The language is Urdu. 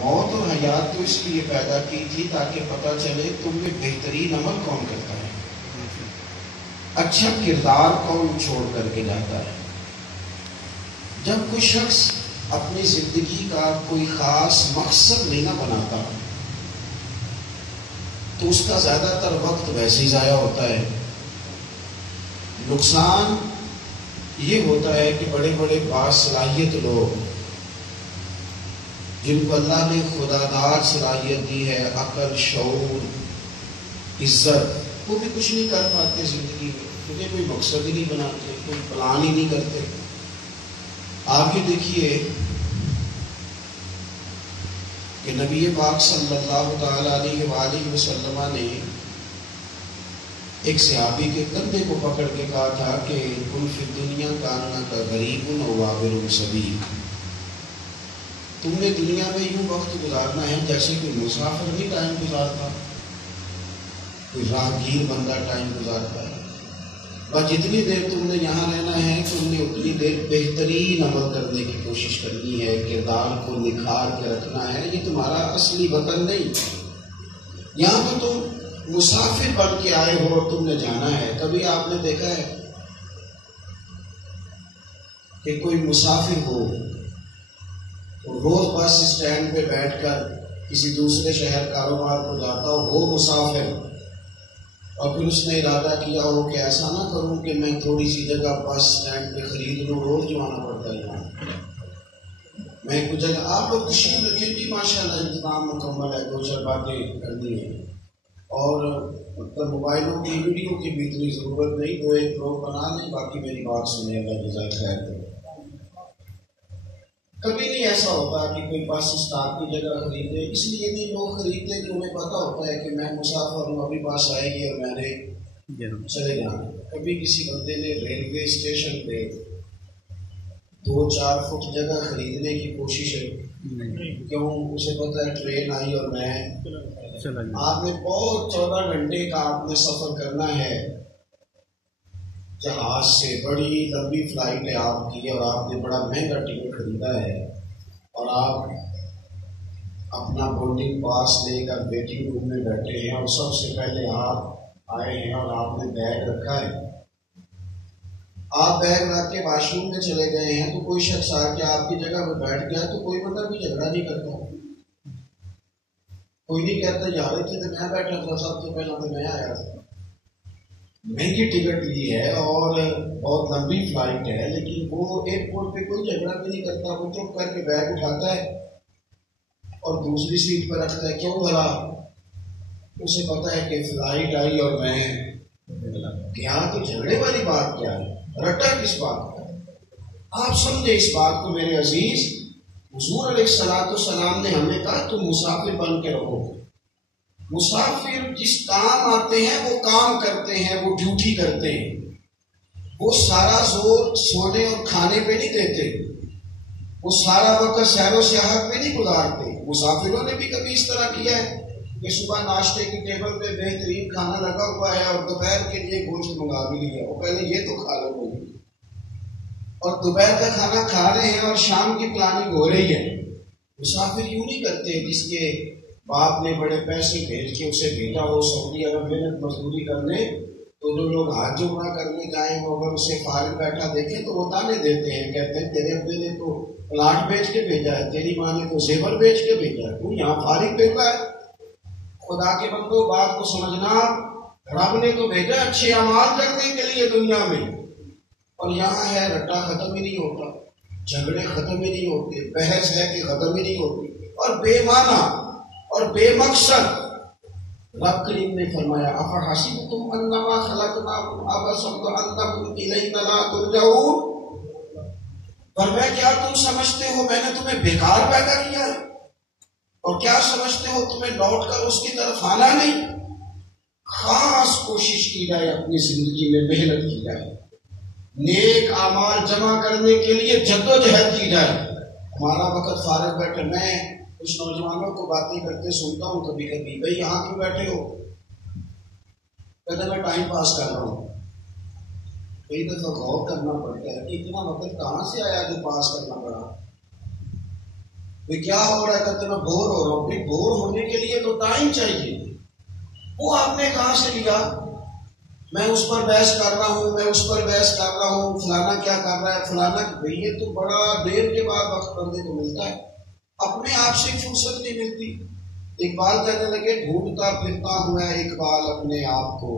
موت اور حیات تو اس لیے پیدا کی تھی تاکہ پتہ چلے تم میں بہترین عمل کون کرتا ہے، اچھا کردار کون چھوڑ کر کے جاتا ہے۔ جب کوئی شخص اپنی زندگی کا کوئی خاص مقصد نہیں نہ بناتا تو اس کا زیادہ تر وقت ویسے ہی ضائع ہوتا ہے۔ نقصان یہ ہوتا ہے کہ بڑے بڑے باصلاحیت لوگ جن کو اللہ نے خدا دار صلاحیت دی ہے، عقل، شعور، عزت، وہ بھی کچھ نہیں کر پاتے زندگی میں، کیونکہ کوئی مقصد ہی نہیں بناتے، کوئی پلان ہی نہیں کرتے۔ آگے دیکھیے کہ نبی پاک صلی اللہ تعالی علیہ وآلہ وسلم نے ایک صحابی کے کندھے کو پکڑ کے کہا تھا کہ کن فی الدنیا کانک غریب و عابر سبیل، تم نے دنیا میں یوں وقت گزارنا ہے جیسے کوئی مسافر بھی ٹائم گزارتا، کوئی راہگیر بندہ ٹائم گزارتا ہے۔ بس جتنی دیر تم نے یہاں رہنا ہے تم نے اتنی دیر بہترین عمل کرنے کی کوشش کرنی ہے، کردار کو نکھار کے رکھنا ہے۔ یہ تمہارا اصلی وطن نہیں، یہاں تو تم مسافر بن کے آئے ہو اور تم نے جانا ہے۔ کبھی آپ نے دیکھا ہے کہ کوئی مسافر ہو روز بس اسٹینڈ پہ بیٹھ کر کسی دوسرے شہر کاروبار کو جاتا ہو مسافر، اور پھر اس نے ارادہ کیا ہو کہ ایسا نہ کروں کہ میں تھوڑی سی جگہ بس اسٹینڈ پہ خرید لوں، روز جو آنا پڑتا ہے یہاں میں کچھ جگہ۔ آپ لوگ تشریف رکھیں بھی، ماشاء اللہ انتظام مکمل ہے، دو چار باتیں کرنی ہے، اور مطلب موبائلوں کی ویڈیو کی بھی اتنی ضرورت نہیں، دو ایک لوگ بنا لیں، باقی میری بات سنیں، اللہ جزائے خیر دے۔ کبھی نہیں ایسا ہوتا کہ کوئی بس اسٹاپ کی جگہ خریدے، اس لیے نہیں لوگ خریدتے کہ انہیں پتہ ہوتا ہے کہ میں مسافر ہوں، ابھی بس آئے گی اور میں نے چلے جانا۔ کبھی کسی بندے نے ریلوے اسٹیشن پہ 2-4 فٹ جگہ خریدنے کی کوشش ہے، کیوں؟ اسے پتہ ہے ٹرین آئی اور میں آپ نے بہت 14 گھنٹے کا آپ نے سفر کرنا ہے جہاز سے، بڑی لمبی فلائٹ ہے آپ کی، اور آپ نے بڑا مہنگا ٹکٹ خریدا ہے، اور آپ اپنا بورڈنگ پاس لے کر ویٹنگ روم میں بیٹھے ہیں، اور سب سے پہلے آپ آئے ہیں اور آپ نے بیگ رکھا ہے۔ آپ بیگ رکھ کے واش روم میں چلے گئے ہیں تو کوئی شخص آ کے آپ کی جگہ پہ بیٹھ گیا تو کوئی بندہ بھی جھگڑا نہیں کرتا، کوئی نہیں کہتا یار اتنے تو میں بیٹھا تھا، سب سے پہلے تو میں آیا تھا۔ مہنگی ٹکٹ لی ہے اور بہت لمبی فلائٹ ہے، لیکن وہ ایئرپورٹ پہ کوئی جھگڑا بھی نہیں کرتا، وہ چپ کر کے بیگ اٹھاتا ہے اور دوسری سیٹ پر رکھتا ہے۔ کیوں بھلا؟ اسے پتا ہے کہ فلائٹ آئی اور میں کیا، تو جھگڑے والی بات کیا ہے، رٹا کس بات کا؟ آپ سمجھے اس بات کو میرے عزیز۔ حضور علیہ السلام نے ہمیں کہا تم مسافر بن کے رہو۔ مسافر جس کام آتے ہیں وہ کام کرتے ہیں، وہ ڈیوٹی کرتے ہیں، وہ سارا زور سونے اور کھانے پہ نہیں دیتے، وہ سارا وقت سیر و سیاحت پہ نہیں گزارتے۔ مسافروں نے بھی کبھی اس طرح کیا ہے کہ صبح ناشتے کی ٹیبل پہ بہترین کھانا لگا ہوا ہے اور دوپہر کے لیے گوشت منگا بھی لیا، وہ پہلے یہ تو کھا لو گے، اور دوپہر کا کھانا کھا رہے ہیں اور شام کی پلاننگ ہو رہی ہے۔ مسافر یوں نہیں کرتے، جس کے باپ نے بڑے پیسے بھیج کے اسے بھیجا ہو سعودی عرب محنت مزدوری کرنے، تو جو لوگ حج عمرہ کرنے جائیں وہ اگر اسے فارغ بیٹھا دیکھیں تو وہ تانے دیتے ہیں، کہتے ہیں تیرے ابے نے تو پلاٹ بیچ کے بھیجا ہے، تیری ماں نے تو زیور بیچ کے بھیجا ہے، تو یہاں فارغ بیٹھا ہے۔ خدا کے بندو بات کو سمجھنا، رب نے تو بھیجا اچھے اعمال کرنے کے لیے دنیا میں، اور یہاں ہے رٹا ختم ہی نہیں ہوتا، جھگڑے ختم ہی نہیں ہوتے، بحث ہے کہ ختم ہی نہیں ہوتی، اور بے معنی اور بے مقصد۔ رب کریم نے فرمایا افحسبتم انما خلقناکم عبثا وانکم الینا لا ترجعون، فرمایا کیا تم سمجھتے ہو میں نے تمہیں بیکار پیدا کیا ہے، اور کیا سمجھتے ہو تمہیں لوٹ کر اس کی طرف آنا نہیں؟ خاص کوشش کی جائے، اپنی زندگی میں محنت کی جائے، نیک اعمال جمع کرنے کے لیے جدوجہد کی جائے۔ ہمارا وقت فارغ بیٹھے، میں کچھ نوجوانوں کو باتیں کرتے سنتا ہوں کبھی کبھی، بھائی یہاں کیوں بیٹھے ہو؟ کہتے میں ٹائم پاس کر رہا ہوں۔ کئی دفعہ غور کرنا پڑتا ہے کہ اتنا وقت کہاں سے آیا جو پاس کرنا پڑا۔ بھئی کیا ہو رہا ہے؟ کہتے میں بور ہو رہا ہوں. بھئی بور ہونے کے لیے تو ٹائم چاہیے. وہ آپ نے کہاں سے لیا؟ میں اس پر بحث کر رہا ہوں، میں اس پر بحث کر رہا ہوں، فلانا کیا کر رہا ہے، فلانا. بھئی یہ تو بڑا دیر کے بعد وقت بندے کو ملتا ہے، اپنے آپ سے فرصت نہیں ملتی. اقبال کہنے لگے ڈھونڈتا پھرتا ہوں میں اقبال اپنے آپ کو.